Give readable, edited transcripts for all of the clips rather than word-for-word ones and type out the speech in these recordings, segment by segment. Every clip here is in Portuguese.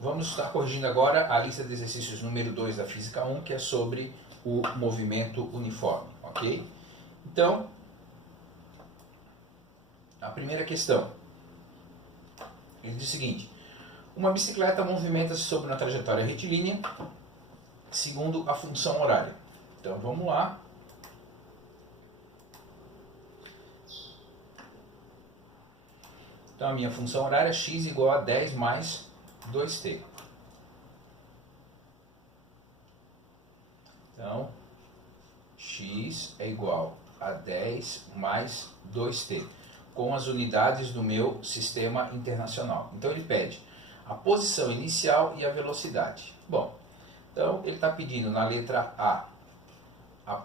vamos estar corrigindo agora a lista de exercícios número 2 da Física 1, que é sobre o movimento uniforme, ok? Então, a primeira questão, ele diz o seguinte: uma bicicleta movimenta-se sobre uma trajetória retilínea segundo a função horária. Então, vamos lá. Então, a minha função horária é x igual a 10 mais 2t. Então, x é igual a 10 mais 2t, com as unidades do meu sistema internacional. Então, ele pede a posição inicial e a velocidade. Bom, então ele está pedindo na letra A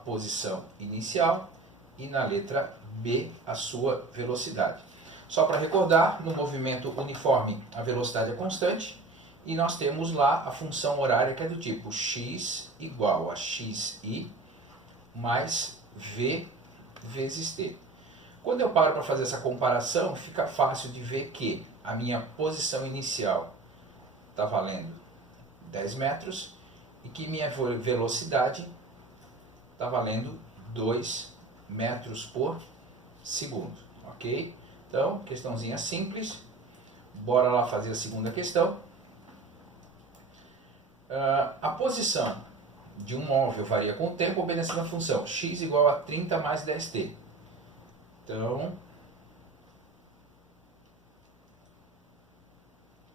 posição inicial e na letra B a sua velocidade. Só para recordar, no movimento uniforme a velocidade é constante e nós temos lá a função horária que é do tipo x igual a xi mais v vezes t. Quando eu paro para fazer essa comparação, fica fácil de ver que a minha posição inicial está valendo 10 metros e que minha velocidade está valendo 2 metros por segundo, ok? Então, questãozinha simples. Bora lá fazer a segunda questão. A posição de um móvel varia com o tempo obedecendo a função x igual a 30 mais 10t. Então,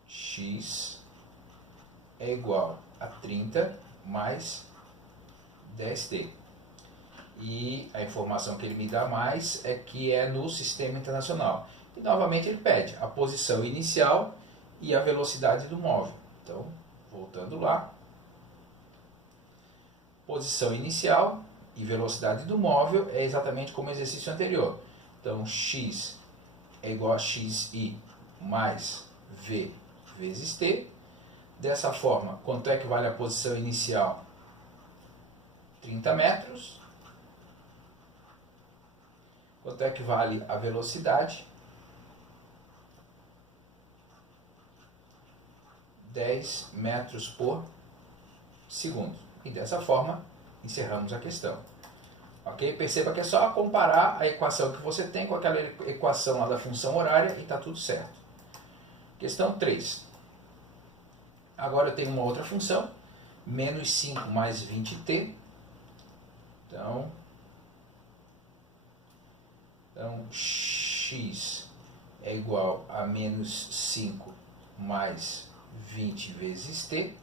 x é igual a 30 mais 10t. E a informação que ele me dá mais é que é no sistema internacional. E novamente ele pede a posição inicial e a velocidade do móvel. Então, voltando lá. Posição inicial e velocidade do móvel é exatamente como o exercício anterior. Então, x é igual a xi mais v vezes t. Dessa forma, quanto é que vale a posição inicial? 30 metros. Quanto é que vale a velocidade? 10 metros por segundo. E dessa forma, encerramos a questão. Ok? Perceba que é só comparar a equação que você tem com aquela equação lá da função horária e está tudo certo. Questão 3. Agora eu tenho uma outra função, menos 5 mais 20t. Então, x é igual a menos 5 mais 20 vezes t.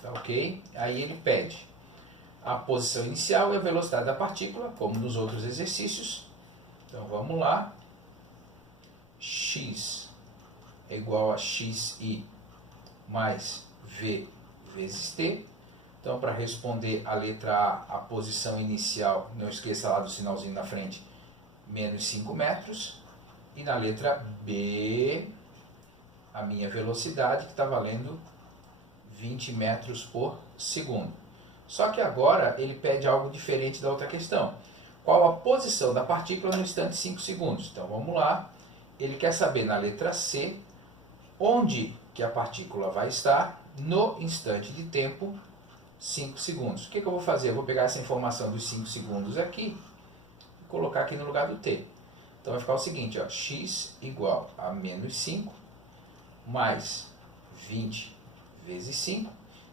Tá ok? Aí ele pede a posição inicial e a velocidade da partícula, como nos outros exercícios. Então vamos lá. X é igual a xi mais v vezes t. Então, para responder a letra A, a posição inicial, não esqueça lá do sinalzinho na frente, menos 5 metros. E na letra B, a minha velocidade, que está valendo 20 metros por segundo. Só que agora ele pede algo diferente da outra questão. Qual a posição da partícula no instante 5 segundos? Então, vamos lá. Ele quer saber na letra C, onde que a partícula vai estar no instante de tempo 5 segundos. O que eu vou fazer? Eu vou pegar essa informação dos 5 segundos aqui e colocar aqui no lugar do t. Então vai ficar o seguinte, ó, x igual a menos 5 mais 20 vezes 5.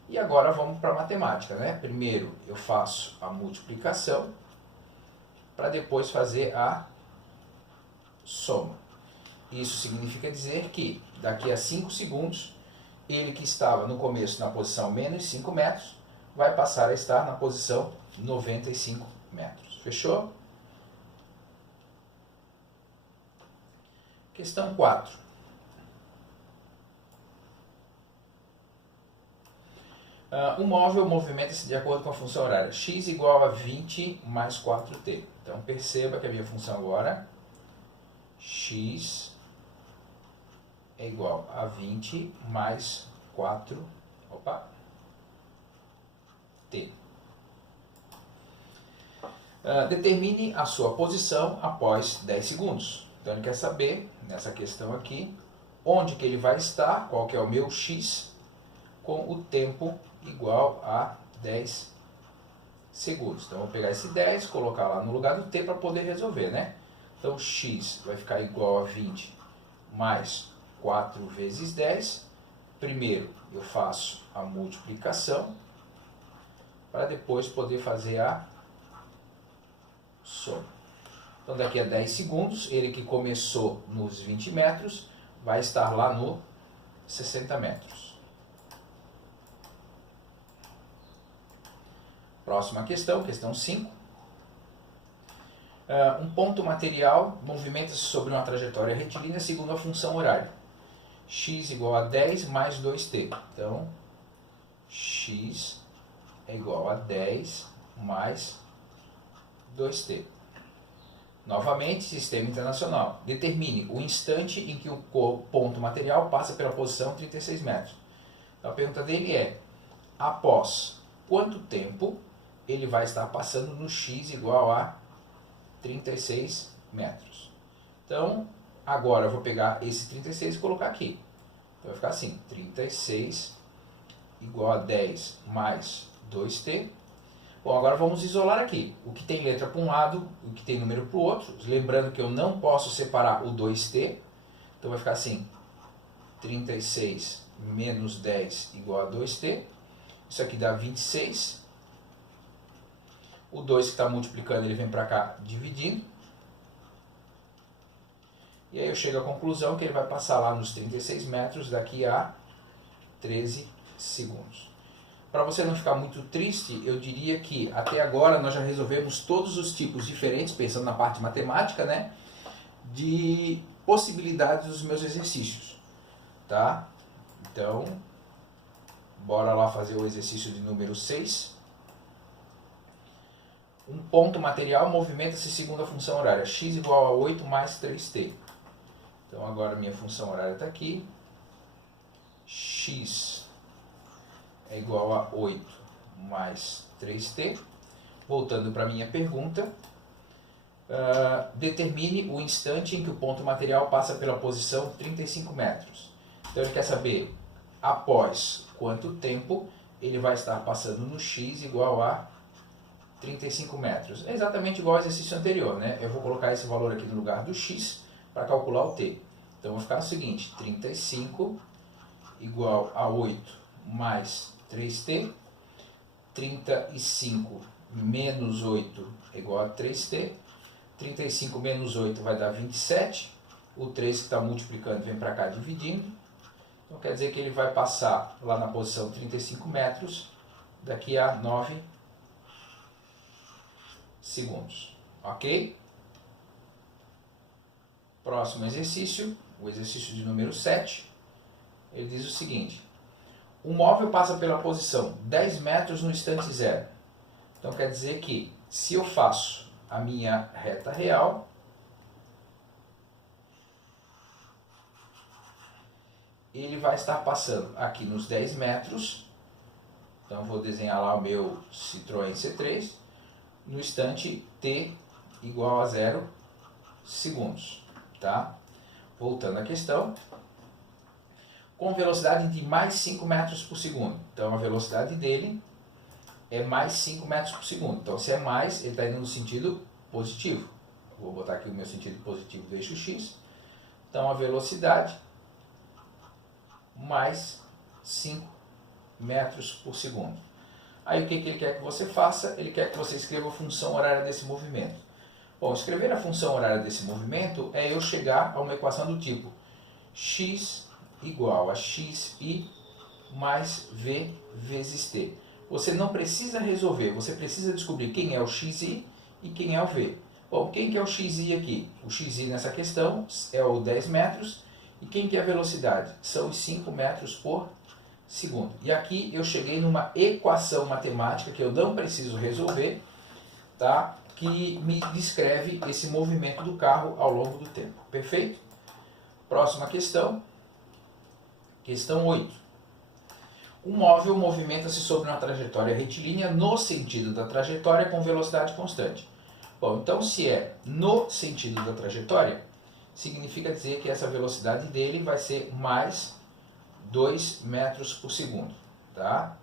E agora vamos para a matemática, né? Primeiro eu faço a multiplicação para depois fazer a soma. Isso significa dizer que daqui a 5 segundos, ele que estava no começo na posição menos 5 metros, vai passar a estar na posição 95 metros. Fechou? Questão 4. O móvel movimenta-se de acordo com a função horária x igual a 20 mais 4t. Então perceba que a minha função agora, x é igual a 20 mais 4t. Determine a sua posição após 10 segundos. Então ele quer saber, nessa questão aqui, onde que ele vai estar, qual que é o meu x, com o tempo igual a 10 segundos. Então, eu vou pegar esse 10, colocar lá no lugar do t para poder resolver, né? Então, x vai ficar igual a 20 mais 4 vezes 10. Primeiro, eu faço a multiplicação para depois poder fazer a soma. Então, daqui a 10 segundos, ele que começou nos 20 metros, vai estar lá no 60 metros. Próxima questão, questão 5. Um ponto material movimenta-se sobre uma trajetória retilínea segundo a função horária. X igual a 10 mais 2t. Então, x é igual a 10 mais 2t. Novamente, sistema internacional. Determine o instante em que o ponto material passa pela posição 36 metros. Então, a pergunta dele é, após quanto tempo ele vai estar passando no x igual a 36 metros. Então, agora eu vou pegar esse 36 e colocar aqui. Então, vai ficar assim, 36 igual a 10 mais 2t. Bom, agora vamos isolar aqui. O que tem letra para um lado, o que tem número para o outro. Lembrando que eu não posso separar o 2t. Então, vai ficar assim, 36 menos 10 igual a 2t. Isso aqui dá 26. O 2 que está multiplicando, ele vem para cá dividindo. E aí eu chego à conclusão que ele vai passar lá nos 36 metros daqui a 13 segundos. Para você não ficar muito triste, eu diria que até agora nós já resolvemos todos os tipos diferentes, pensando na parte matemática, né, de possibilidades dos meus exercícios. Tá? Então, bora lá fazer o exercício de número 6. Um ponto material movimenta-se segundo a função horária, x igual a 8 mais 3t. Então, agora minha função horária está aqui. X é igual a 8 mais 3t. Voltando para a minha pergunta, determine o instante em que o ponto material passa pela posição 35 metros. Então, ele quer saber após quanto tempo ele vai estar passando no x igual a 35 metros. É exatamente igual ao exercício anterior, né? Eu vou colocar esse valor aqui no lugar do x para calcular o t. Então, vai ficar o seguinte, 35 igual a 8 mais 3t. 35 menos 8 é igual a 3t. 35 menos 8 vai dar 27. O 3 que está multiplicando vem para cá dividindo. Então, quer dizer que ele vai passar lá na posição 35 metros daqui a 9 segundos. Ok? Próximo exercício, o exercício de número 7. Ele diz o seguinte. O móvel passa pela posição 10 metros no instante zero. Então, quer dizer que se eu faço a minha reta real, ele vai estar passando aqui nos 10 metros. Então, eu vou desenhar lá o meu Citroën C3 no instante t igual a 0 segundos. Tá? Voltando à questão. Com velocidade de mais 5 metros por segundo. Então, a velocidade dele é mais 5 metros por segundo. Então, se é mais, ele está indo no sentido positivo. Vou botar aqui o meu sentido positivo do eixo x. Então, a velocidade mais 5 metros por segundo. Aí, o que ele quer que você faça? Ele quer que você escreva a função horária desse movimento. Bom, escrever a função horária desse movimento é eu chegar a uma equação do tipo x igual a xi mais v vezes t. Você não precisa resolver, você precisa descobrir quem é o xi e quem é o v. Bom, quem que é o xi aqui? O xi nessa questão é o 10 metros. E quem que é a velocidade? São os 5 metros por segundo. E aqui eu cheguei numa equação matemática que eu não preciso resolver, tá? Que me descreve esse movimento do carro ao longo do tempo. Perfeito? Próxima questão. Questão 8. Um móvel movimenta-se sobre uma trajetória retilínea no sentido da trajetória com velocidade constante. Bom, então se é no sentido da trajetória, significa dizer que essa velocidade dele vai ser mais 2 metros por segundo. Tá?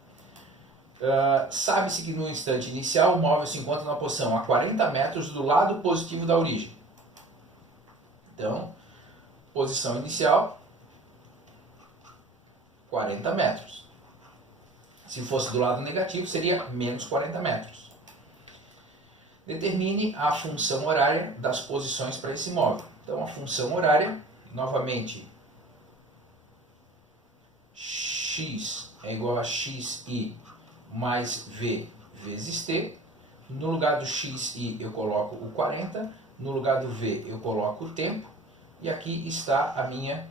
Sabe-se que no instante inicial o móvel se encontra na posição a 40 metros do lado positivo da origem. Então, posição inicial, 40 metros. Se fosse do lado negativo, seria menos 40 metros. Determine a função horária das posições para esse móvel. Então, a função horária, novamente, x é igual a xi mais v vezes t. No lugar do xi eu coloco o 40, no lugar do v eu coloco o tempo, e aqui está a minha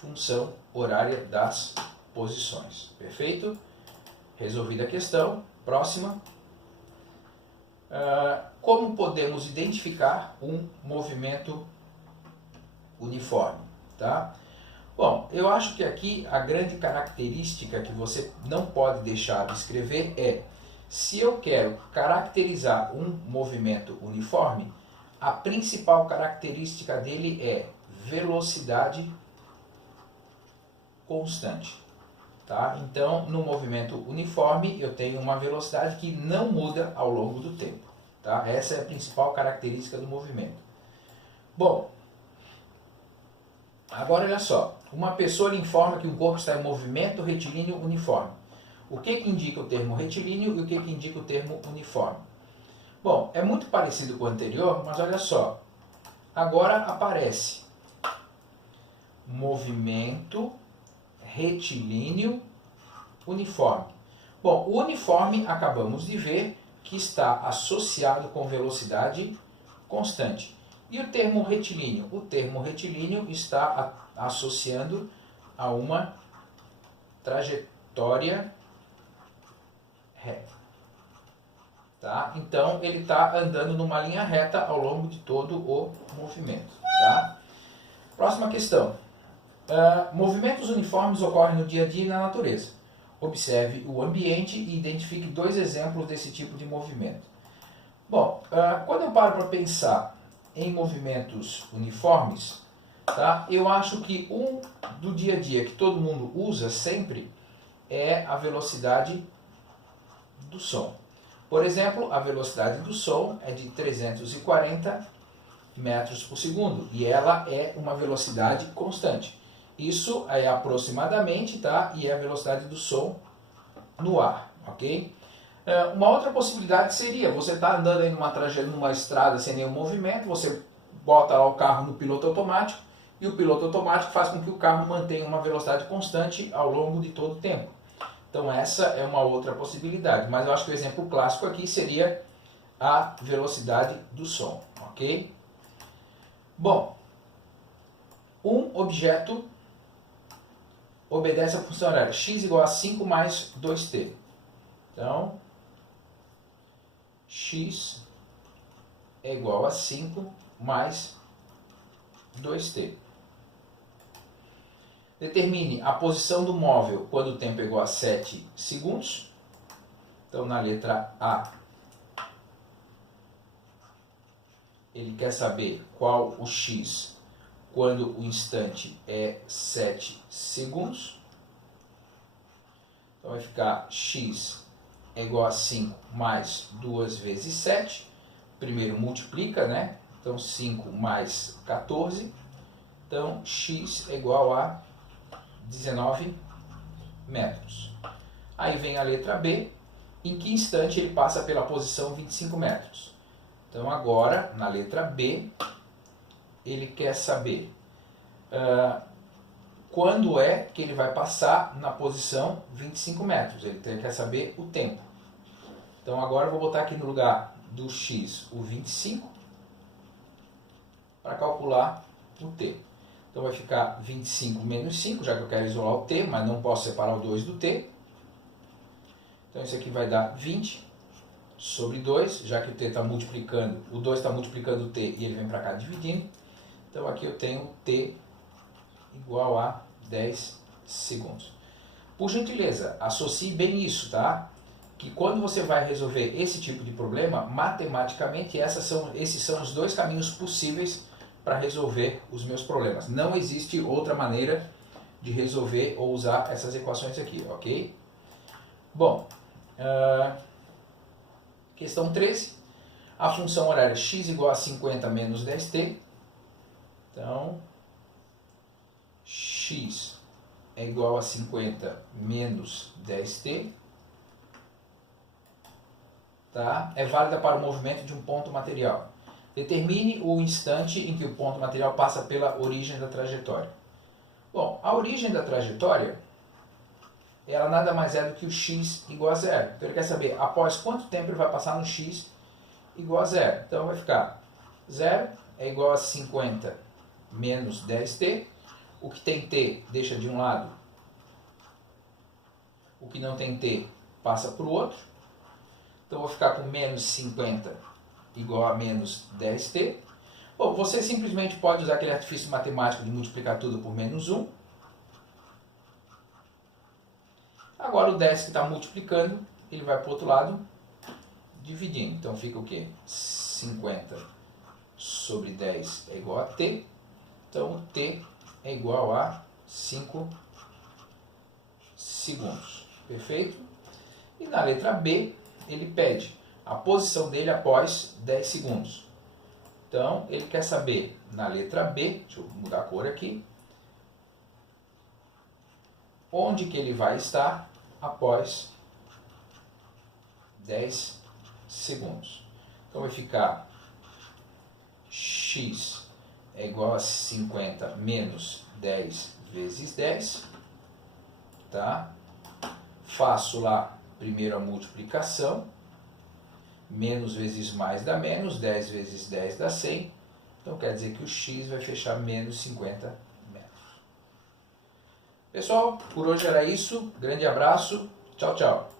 função horária das posições. Perfeito? Resolvida a questão. Próxima. Como podemos identificar um movimento uniforme? Tá? Bom, eu acho que aqui a grande característica que você não pode deixar de escrever é: se eu quero caracterizar um movimento uniforme, a principal característica dele é velocidade constante. Tá? Então, no movimento uniforme, eu tenho uma velocidade que não muda ao longo do tempo. Tá? Essa é a principal característica do movimento. Bom, agora olha só. Uma pessoa lhe informa que um corpo está em movimento retilíneo uniforme. O que indica o termo retilíneo e o que indica o termo uniforme? Bom, é muito parecido com o anterior, mas olha só. Agora aparece movimento retilíneo uniforme. Bom, o uniforme acabamos de ver que está associado com velocidade constante. E o termo retilíneo? O termo retilíneo está associando a uma trajetória reta. Tá? Então, ele está andando numa linha reta ao longo de todo o movimento. Tá? Próxima questão. Movimentos uniformes ocorrem no dia a dia e na natureza. Observe o ambiente e identifique 2 exemplos desse tipo de movimento. Bom, quando eu paro para pensar em movimentos uniformes, tá, eu acho que um do dia a dia que todo mundo usa sempre é a velocidade do som. Por exemplo, a velocidade do som é de 340 metros por segundo e ela é uma velocidade constante. Isso é aproximadamente, tá? E é a velocidade do som no ar, ok? Uma outra possibilidade seria, você está andando aí numa estrada sem nenhum movimento, você bota lá o carro no piloto automático e o piloto automático faz com que o carro mantenha uma velocidade constante ao longo de todo o tempo. Então essa é uma outra possibilidade, mas eu acho que o exemplo clássico aqui seria a velocidade do som, ok? Bom, um objeto obedece à função horária x igual a 5 mais 2t. Então, x é igual a 5 mais 2t. Determine a posição do móvel quando o tempo é igual a 7 segundos. Então, na letra A, ele quer saber qual o x quando o instante é 7 segundos. Então vai ficar x é igual a 5 mais 2 vezes 7. Primeiro multiplica, né? Então 5 mais 14. Então x é igual a 19 metros. Aí vem a letra B, em que instante ele passa pela posição 25 metros. Então agora, na letra B, ele quer saber quando é que ele vai passar na posição 25 metros. Ele quer saber o tempo. Então agora eu vou botar aqui no lugar do x o 25 para calcular o t. Então vai ficar 25 menos 5, já que eu quero isolar o t, mas não posso separar o 2 do t. Então isso aqui vai dar 20 sobre 2, já que o t está multiplicando, o 2 está multiplicando o t e ele vem para cá dividindo. Então aqui eu tenho t igual a 10 segundos. Por gentileza, associe bem isso, tá? Que quando você vai resolver esse tipo de problema, matematicamente esses são os 2 caminhos possíveis para resolver os meus problemas. Não existe outra maneira de resolver ou usar essas equações aqui, ok? Bom, questão 13. A função horária x igual a 50 menos 10t. Então, x é igual a 50 menos 10t. Tá? É válida para o movimento de um ponto material. Determine o instante em que o ponto material passa pela origem da trajetória. Bom, a origem da trajetória, ela nada mais é do que o x igual a zero. Então ele quer saber após quanto tempo ele vai passar no x igual a zero. Então vai ficar 0 é igual a 50 menos 10t. O que tem t deixa de um lado. O que não tem t passa para o outro. Então eu vou ficar com menos 50 igual a menos 10t. Bom, você simplesmente pode usar aquele artifício matemático de multiplicar tudo por menos 1. Agora o 10 que está multiplicando, ele vai para o outro lado, dividindo. Então fica o quê? 50 sobre 10 é igual a t. Então o t é igual a 5 segundos. Perfeito? E na letra B, ele pede a posição dele após 10 segundos. Então, ele quer saber, na letra B, deixa eu mudar a cor aqui, onde que ele vai estar após 10 segundos. Então, vai ficar x é igual a 50 menos 10 vezes 10. Tá? Faço lá primeiro a multiplicação. Menos vezes mais dá menos, 10 vezes 10 dá 100. Então quer dizer que o x vai fechar menos 50 metros. Pessoal, por hoje era isso. Grande abraço. Tchau, tchau.